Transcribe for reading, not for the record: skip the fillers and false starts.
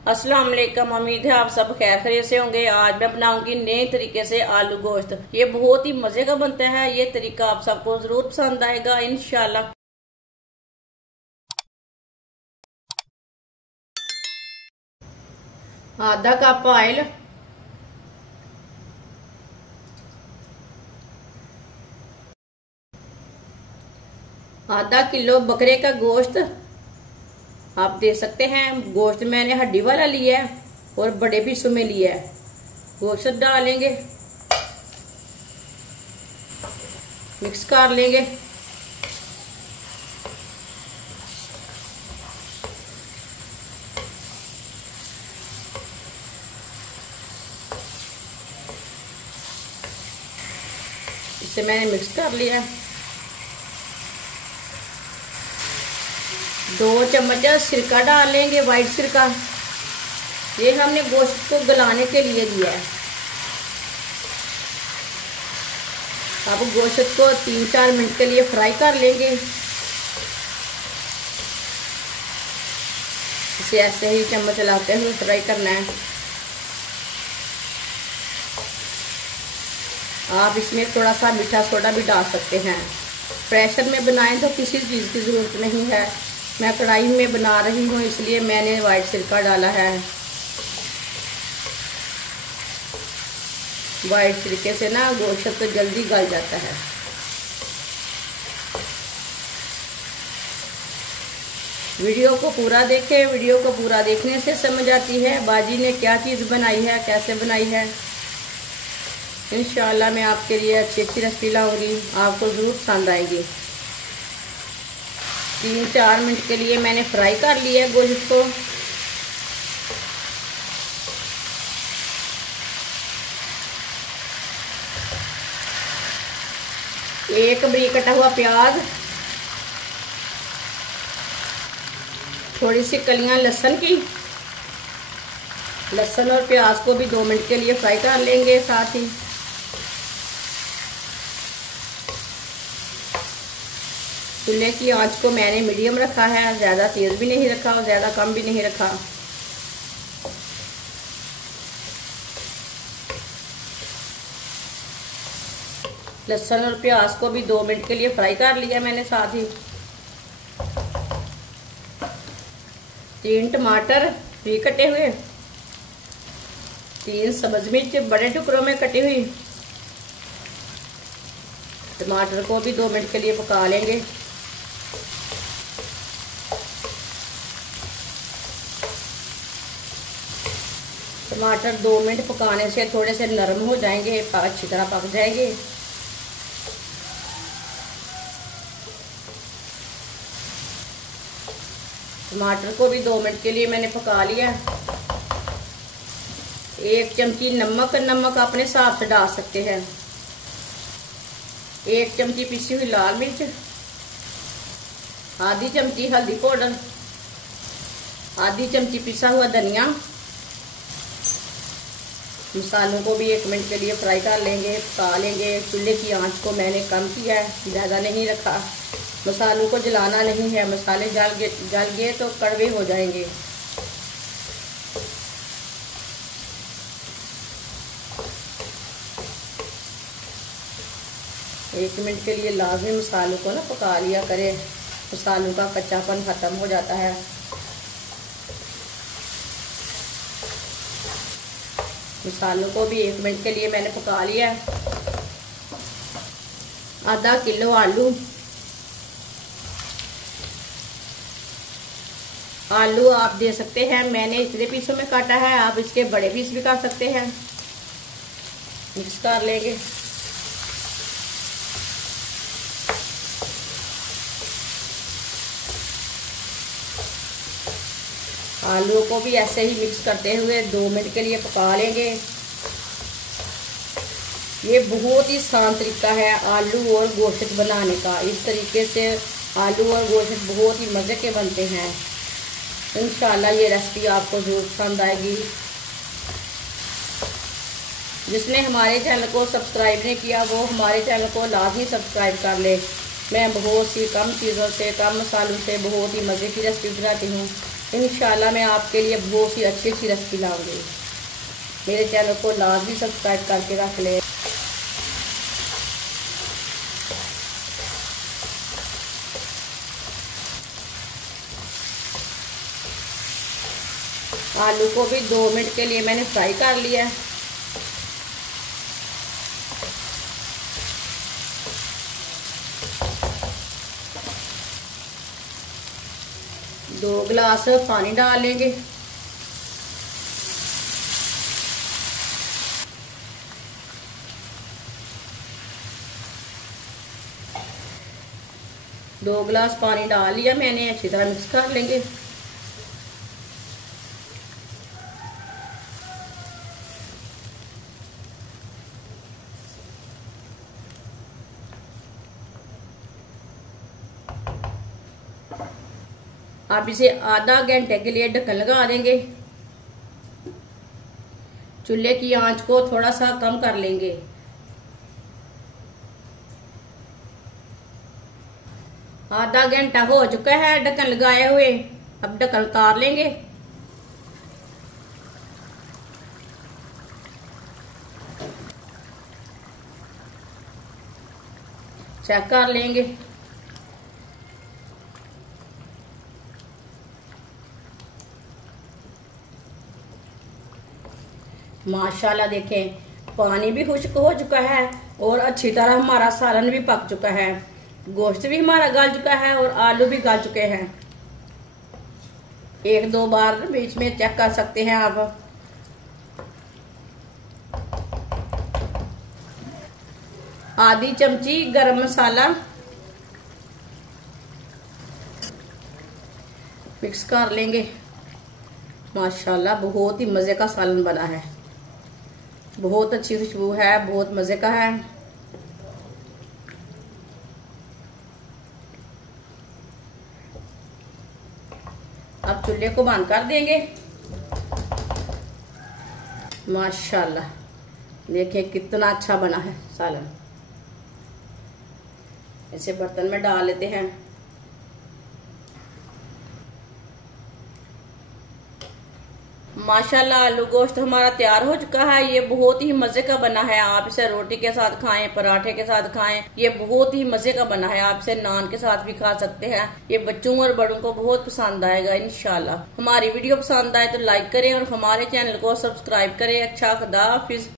अस्सलाम वालेकुम। उम्मीद है आप सब खैर खैरियत से होंगे। आज मैं बनाऊंगी नए तरीके से आलू गोश्त। ये बहुत ही मजे का बनता है। ये तरीका आप सबको जरूर पसंद आएगा इंशाल्लाह। आधा कप ऑयल, आधा किलो बकरे का गोश्त आप दे सकते हैं। गोश्त मैंने हड्डी वाला लिया है और बड़े पीसों में लिया है। गोश्त डालेंगे, मिक्स कर लेंगे। इसे मैंने मिक्स कर लिया। 2 चम्मच सिरका डाल लेंगे, वाइट सिरका। ये हमने गोश्त को गलाने के लिए लिया है। अब गोश्त को 3-4 मिनट के लिए फ्राई कर लेंगे। इसे ऐसे ही चम्मच चलाते हुए फ्राई करना है। आप इसमें थोड़ा सा मीठा सोडा भी डाल सकते हैं। प्रेशर में बनाएं तो किसी चीज़ की ज़रूरत नहीं है। मैं कढ़ाई में बना रही हूँ इसलिए मैंने वाइट सिरका डाला है। वाइट सिरके से ना गोश्त तो जल्दी गल जाता है। वीडियो को पूरा देखें। वीडियो को पूरा देखने से समझ आती है बाजी ने क्या चीज़ बनाई है, कैसे बनाई है। इंशाल्लाह मैं आपके लिए अच्छी अच्छी रेसिपी लाऊंगी, आपको ज़रूर पसंद आएगी। 3-4 मिनट के लिए मैंने फ्राई कर लिया गोश्त को। एक बारीक कटा हुआ प्याज, थोड़ी सी कलियां लहसुन की। लहसुन और प्याज को भी 2 मिनट के लिए फ्राई कर लेंगे साथ ही। चूल्हे की आंच को मैंने मीडियम रखा है, ज़्यादा तेज भी नहीं रखा और ज़्यादा कम भी नहीं रखा। लहसुन और प्याज को भी 2 मिनट के लिए फ्राई कर लिया मैंने साथ ही। 3 टमाटर भी कटे हुए, 3 सब्ज मिर्च बड़े टुकड़ों में कटी हुई। टमाटर को भी 2 मिनट के लिए पका लेंगे। टमाटर 2 मिनट पकाने से थोड़े से नरम हो जाएंगे, अच्छी तरह पक जाएंगे। टमाटर को भी 2 मिनट के लिए मैंने पका लिया। 1 चमची नमक अपने हिसाब से डाल सकते हैं। 1 चमची पिसी हुई लाल मिर्च, आधी चमची हल्दी पाउडर, आधी चमची पिसा हुआ धनिया। मसालों को भी 1 मिनट के लिए फ्राई कर लेंगे, पका लेंगे। चूल्हे की आंच को मैंने कम किया है, ज़्यादा नहीं रखा। मसालों को जलाना नहीं है, मसाले जल गए तो कड़वे हो जाएंगे। एक मिनट के लिए लाजमी मसालों को ना पका लिया करें, मसालों का कच्चापन खत्म हो जाता है। मसालों को भी 1 मिनट के लिए मैंने पका लिया। आधा किलो आलू आप दे सकते हैं। मैंने इतने पीसों में काटा है, आप इसके बड़े पीस भी कर सकते हैं। मिक्स कर लेंगे। आलू को भी ऐसे ही मिक्स करते हुए 2 मिनट के लिए पका लेंगे। ये बहुत ही आसान तरीका है आलू और गोश्त बनाने का। इस तरीके से आलू और गोश्त बहुत ही मज़े के बनते हैं। इंशाल्लाह ये रेसिपी आपको ज़रूर पसंद आएगी। जिसने हमारे चैनल को सब्सक्राइब नहीं किया वो हमारे चैनल को लाजमी सब्सक्राइब कर ले। मैं बहुत सी कम चीज़ों से, कम मसालों से बहुत ही मज़े की रेसिपी बनाती हूँ। इंशाल्लाह मैं आपके लिए बहुत सी अच्छी अच्छी रेसिपी लाऊंगी। मेरे चैनल को लाजमी सब्सक्राइब करके रख ले। आलू को भी 2 मिनट के लिए मैंने फ्राई कर लिया है। दो गिलास पानी डाल लेंगे। दो गिलास पानी डाल लिया मैंने, अच्छी तरह मिक्स कर लेंगे। आप इसे आधा घंटे के लिए ढक्कन लगा देंगे। चूल्हे की आंच को थोड़ा सा कम कर लेंगे। आधा घंटा हो चुका है ढक्कन लगाए हुए। अब ढक्कन उतार लेंगे। चेक कर लेंगे। माशाल्लाह देखें, पानी भी खुश्क हो चुका है और अच्छी तरह हमारा सालन भी पक चुका है। गोश्त भी हमारा गल चुका है और आलू भी गल चुके हैं। 1-2 बार बीच में चेक कर सकते हैं आप। आधी चमची गरम मसाला मिक्स कर लेंगे। माशाल्लाह बहुत ही मजे का सालन बना है। बहुत अच्छी खुशबू है, बहुत मजे का है। अब चूल्हे को बंद कर देंगे। माशाल्लाह देखिए कितना अच्छा बना है सालन। इसे बर्तन में डाल लेते हैं। माशाल्लाह आलू गोश्त हमारा तैयार हो चुका है। ये बहुत ही मजे का बना है। आप इसे रोटी के साथ खाएं, पराठे के साथ खाएं, ये बहुत ही मजे का बना है। आप इसे नान के साथ भी खा सकते हैं। ये बच्चों और बड़ों को बहुत पसंद आएगा इंशाल्लाह। हमारी वीडियो पसंद आए तो लाइक करें और हमारे चैनल को सब्सक्राइब करें। अच्छा खुदा हाफिज।